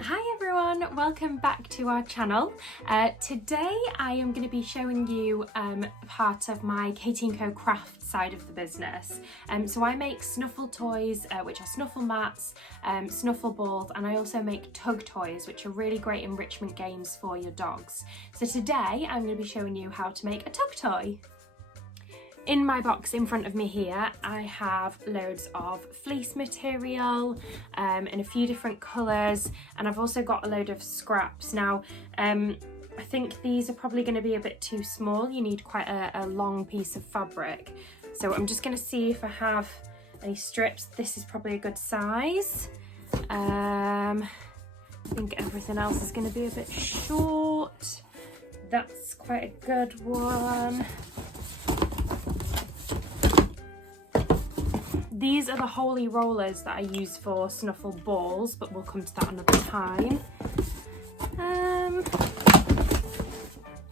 Hi everyone, welcome back to our channel. Today I am going to be showing you part of my Katie & Co craft side of the business. So I make snuffle toys, which are snuffle mats, snuffle balls, and I also make tug toys, which are really great enrichment games for your dogs. So today I'm going to be showing you how to make a tug toy. In my box in front of me here, I have loads of fleece material in a few different colours, and I've also got a load of scraps. Now, I think these are probably going to be a bit too small. You need quite a long piece of fabric. So I'm just going to see if I have any strips. This is probably a good size. I think everything else is going to be a bit short. That's quite a good one. These are the holy rollers that I use for snuffle balls, but we'll come to that another time.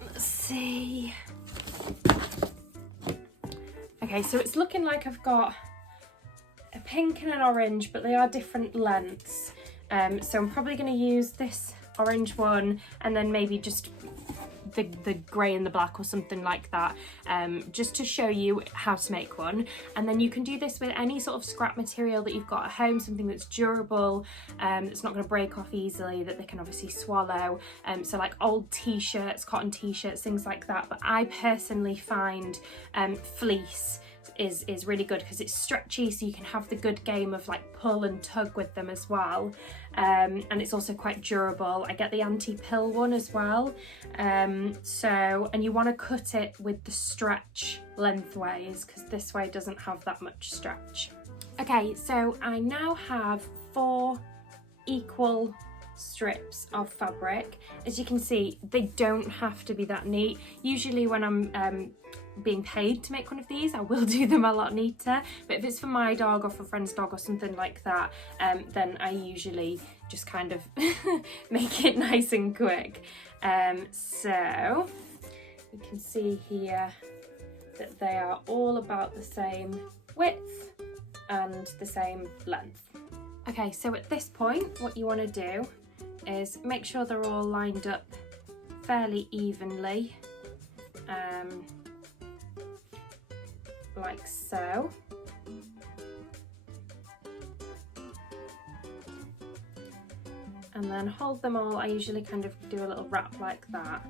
Let's see. Okay, so it's looking like I've got a pink and an orange, but they are different lengths. So I'm probably going to use this orange one and then maybe just the grey and the black or something like that, just to show you how to make one. And then you can do this with any sort of scrap material that you've got at home, something that's durable, that's not going to break off easily, that they can obviously swallow. So like old t-shirts, cotton t-shirts, things like that. But I personally find fleece is really good because it's stretchy, so you can have the good game of like pull and tug with them as well, and it's also quite durable. I get the anti-pill one as well, and you want to cut it with the stretch lengthways because this way doesn't have that much stretch. Okay, so I now have 4 equal strips of fabric. As you can see, they don't have to be that neat. Usually when I'm being paid to make one of these, I will do them a lot neater, but if it's for my dog or for a friend's dog or something like that, then I usually just kind of make it nice and quick. So you can see here that they are all about the same width and the same length. Okay, so at this point what you want to do is make sure they're all lined up fairly evenly, like so. And then hold them all. I usually kind of do a little wrap like that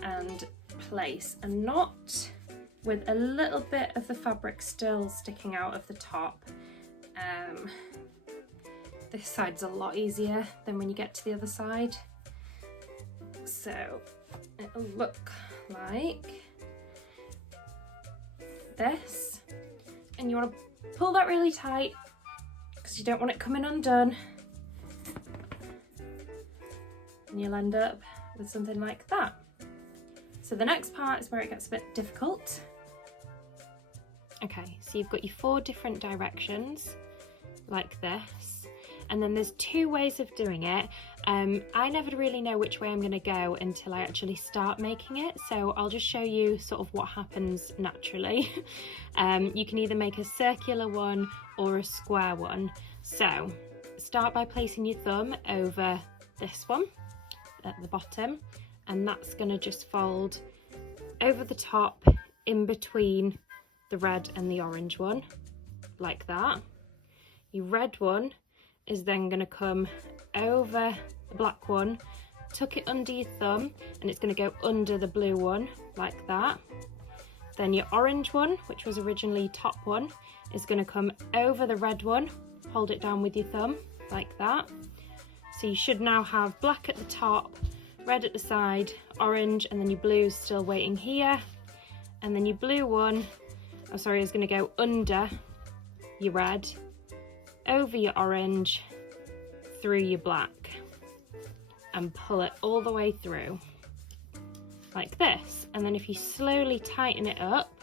and place, and not with a little bit of the fabric still sticking out of the top. This side's a lot easier than when you get to the other side. So it'll look like this, and you want to pull that really tight because you don't want it coming undone, and you'll end up with something like that. So the next part is where it gets a bit difficult. Okay, so you've got your 4 different directions like this, and then there's 2 ways of doing it. I never really know which way I'm going to go until I actually start making it, so I'll just show you sort of what happens naturally. You can either make a circular one or a square one. So start by placing your thumb over this one at the bottom, and that's going to just fold over the top in between the red and the orange one, like that. Your red one is then going to come over the black one, tuck it under your thumb, and it's going to go under the blue one, like that. Then your orange one, which was originally top one, is going to come over the red one, hold it down with your thumb, like that. So you should now have black at the top, red at the side, orange, and then your blue's still waiting here. And then your blue one, is going to go under your red, over your orange, through your black, and pull it all the way through like this. And then if you slowly tighten it up,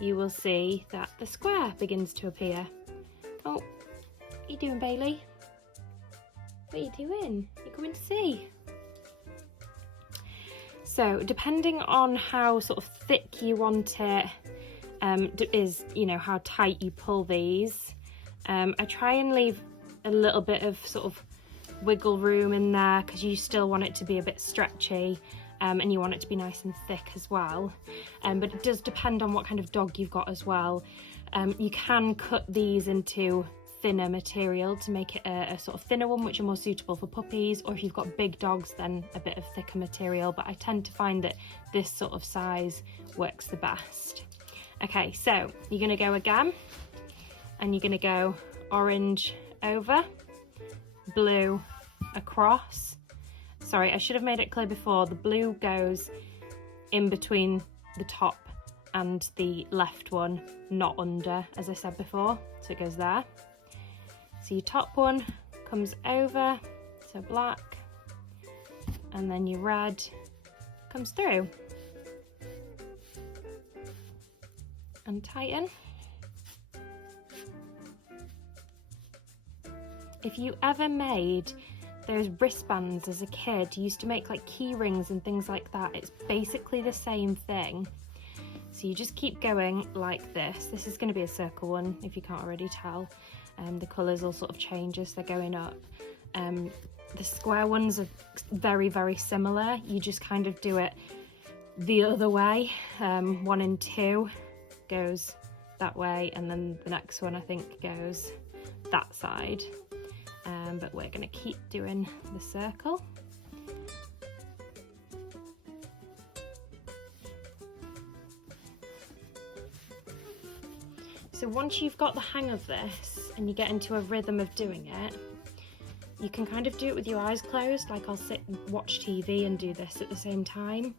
you will see that the square begins to appear. Oh, what are you doing, Bailey? What are you doing? You're coming to see. So depending on how sort of thick you want it, is, you know, how tight you pull these. I try and leave a little bit of sort of wiggle room in there because you still want it to be a bit stretchy, and you want it to be nice and thick as well. But it does depend on what kind of dog you've got as well. You can cut these into thinner material to make it a sort of thinner one, which are more suitable for puppies, or if you've got big dogs then a bit of thicker material, but I tend to find that this sort of size works the best. Okay, so you're going to go again, and you're going to go orange over, blue across. Sorry, I should have made it clear before, the blue goes in between the top and the left one, not under, as I said before, so it goes there. So your top one comes over, so black, and then your red comes through. And tighten. If you ever made those wristbands as a kid, you used to make like key rings and things like that, it's basically the same thing. So you just keep going like this. This is going to be a circle one if you can't already tell. The colours all sort of change as they're going up. The square ones are very, very similar. You just kind of do it the other way. 1 and 2 goes that way, and then the next one I think goes that side. But we're going to keep doing the circle. So once you've got the hang of this and you get into a rhythm of doing it, you can kind of do it with your eyes closed. Like I'll sit and watch TV and do this at the same time.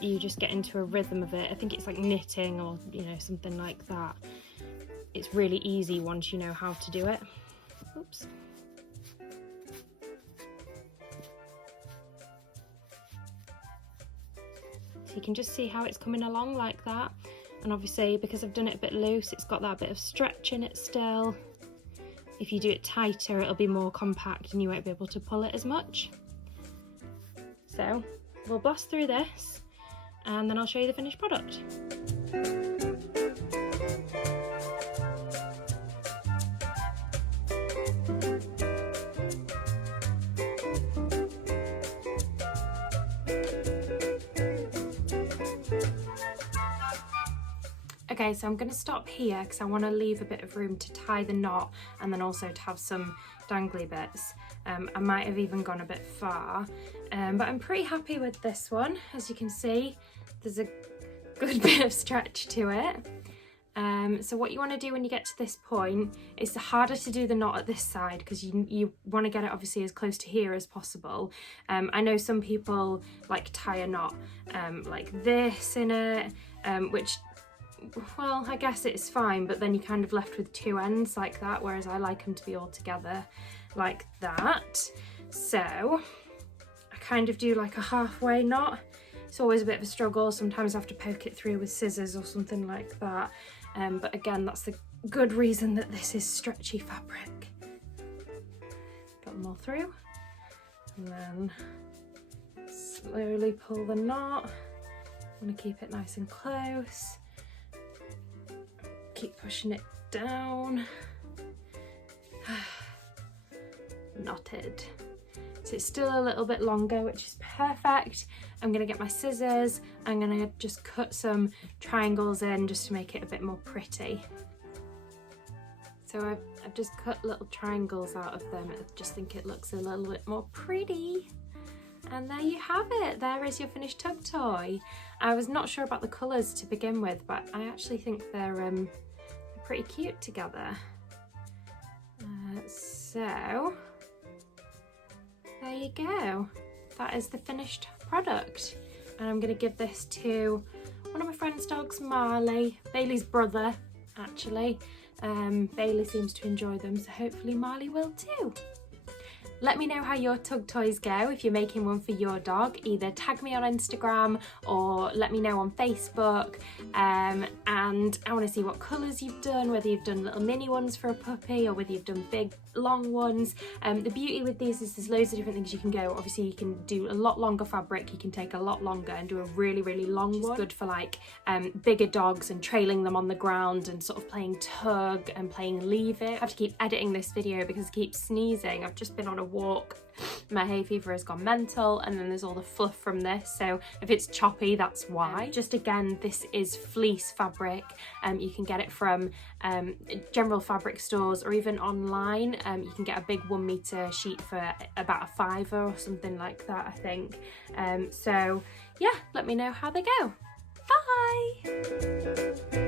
You just get into a rhythm of it. I think it's like knitting or, you know, something like that. It's really easy once you know how to do it. Oops. So you can just see how it's coming along like that. And obviously, because I've done it a bit loose, it's got that bit of stretch in it still. If you do it tighter, it'll be more compact and you won't be able to pull it as much. So we'll blast through this and then I'll show you the finished product. Okay, so I'm going to stop here because I want to leave a bit of room to tie the knot and then also to have some dangly bits. I might have even gone a bit far, but I'm pretty happy with this one. As you can see, there's a good bit of stretch to it. So what you want to do when you get to this point is harder to do the knot at this side because you want to get it obviously as close to here as possible. I know some people like tie a knot like this in it, which, well, I guess it's fine, but then you're kind of left with two ends like that, whereas I like them to be all together like that. So I kind of do like a halfway knot. It's always a bit of a struggle. Sometimes I have to poke it through with scissors or something like that. But again, that's the good reason that this is stretchy fabric. Got them all through. And then slowly pull the knot. I want to keep it nice and close. Keep pushing it down. Knotted. So it's still a little bit longer, which is perfect. I'm going to get my scissors. I'm going to just cut some triangles in just to make it a bit more pretty. So I've just cut little triangles out of them. I just think it looks a little bit more pretty. And there you have it. There is your finished tug toy. I was not sure about the colours to begin with, but I actually think they're pretty cute together. So there you go. That is the finished product. And I'm going to give this to one of my friend's dogs, Marley, Bailey's brother, actually. Bailey seems to enjoy them, so hopefully Marley will too. Let me know how your tug toys go if you're making one for your dog. Either tag me on Instagram or let me know on Facebook. And I want to see what colours you've done, whether you've done little mini ones for a puppy or whether you've done big long ones. The beauty with these is there's loads of different things you can go. Obviously you can do a lot longer fabric, you can take a lot longer and do a really, really long one. It's good for like bigger dogs and trailing them on the ground and sort of playing tug and playing leave it. I have to keep editing this video because I keep sneezing. I've just been on a walk, my hay fever has gone mental, and then there's all the fluff from this, so if it's choppy that's why. Just again, this is fleece fabric. You can get it from general fabric stores or even online. You can get a big 1 meter sheet for about a £5 or something like that, I think. So yeah, let me know how they go. Bye!